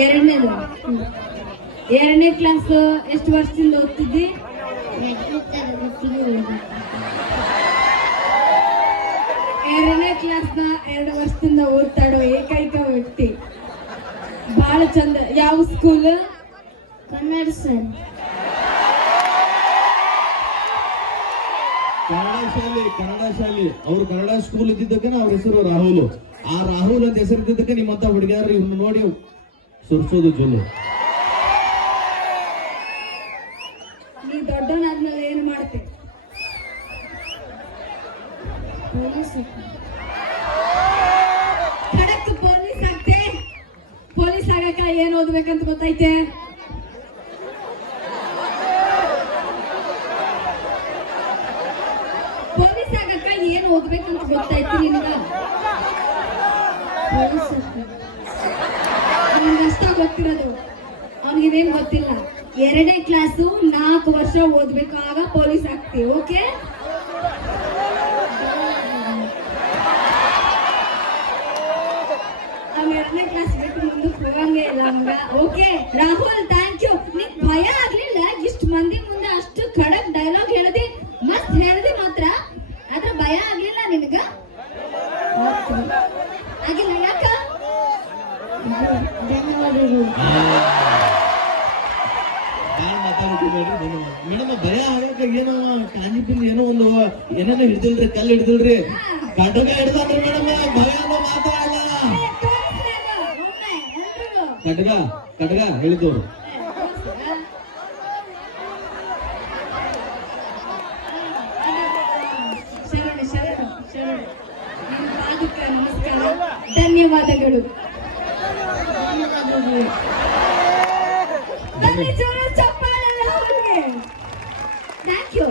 ಎರಡನೇದು. ಎರಡನೇ ಕ್ಲಾಸ್ ಎಷ್ಟು ವರ್ಷದಿಂದ ಓದ್ತಿದ್ದಿ? ಎರಡನೇ ಕ್ಲಾಸ್ನ 2 ವರ್ಷದಿಂದ ಓದ್ತಾಡೋ ಏಕೈಕ ವ್ಯಕ್ತಿ. ಬಹಳ ಚಂದ. ಯಾವ ಸ್ಕೂಲ್? ಕನ್ನಡ ಸರ್. ಕನ್ನಡ ಶಾಲೆ. ಅವ್ರು ಕನ್ನಡ ಸ್ಕೂಲ್ ಇದ್ದಿದ್ದಕ್ಕೆ ಅವ್ರ ಹೆಸರು ರಾಹುಲ್. ಆ ರಾಹುಲ್ ಅಂತ ಹೆಸರು ಇದ್ದಿದ್ದಕ್ಕೆ ನಿಮ್ಮಂತ ಹುಡುಗಿಯರು ಇವ್ನ ನೋಡಿ ಸುರ್ಸೋದು ಜೊಲ್ಲು. ನೀ ದೊಡ್ಡವನಾದ್ಮೇಲೆ ಏನು ಮಾಡ್ತೆ? ಖಡಕ್ ಪೊಲೀಸ್ ಆಗ್ತೆ. ಪೊಲೀಸ್ ಆಗಕ್ಕ ಏನ್ ಓದ್ಬೇಕಂತ ಗೊತ್ತೈತೆ? ಪೊಲೀಸ್ ಆಗಕ್ಕ ಏನ್ ಓದ್ಬೇಕಂತ ಗೊತ್ತೈತಿ ನಿನ್ಗ? ನಿನ್ಗಷ್ಟ ಗೊತ್ತಿರೋದು, ಅವನಿಗೇನೇನ್ ಗೊತ್ತಿಲ್ಲ. 2ನೇ ಕ್ಲಾಸು 4 ವರ್ಷ ಓದ್ಬೇಕು, ಆಗ ಪೊಲೀಸ್ ಆಗ್ತೀವಿ. ಓಕೆ? ನಾವ್ 2ನೇ ಕ್ಲಾಸ್ ಬಿಟ್ಟು ಮುಂದಕ್ಕೆ ಹೋಗಂಗೆ ಇಲ್ಲ ಮಗ. Okay Rahul, thank you. ನಿನ್ ಭಯ ಆಗ್ಲಿಲ್ಲ ಇಷ್ಟು ಮಂದಿ ಮುಂದೆ ಅಷ್ಟು ಖಡಕ್ ಡೈಲಾಗ್ ಹೇಳದೆ, ಮಸ್ತ್ ಹೇಳ್ದೆ ಮಾತ್ರ, ಆದ್ರೆ ಭಯ ಆಗ್ಲಿಲ್ಲ ನಿನಗ? ಆಗಿಲ್ಲ ಯಾಕ? ಧನ್ಯವಾದಗಳು. ಮೇಡಮ್ ಭಯ ಆಗಕ್ಕ ಏನೋ ಕಾಂಜಿಪಿಲ್ ಏನೋ ಒಂದು ಏನೇನೋ ಹಿಡ್ದಿಲ್ರಿ, ಕಲ್ಲು ಹಿಡ್ದಿಲ್ರಿ, ಕಟಕ ಹಿಡ್ದಾನ್ರಿ ಮೇಡಮ್. ಭಯ ಅನ್ನೋ ಮಾತಾಡಲ್ಲ. ಕಟಕ ಹೇಳಿದವ್ರು. ನಮಸ್ಕಾರ, ಧನ್ಯವಾದಗಳು. ಚಪ್ಪಾಳೆ ಥ್ಯಾಂಕ್ ಯು.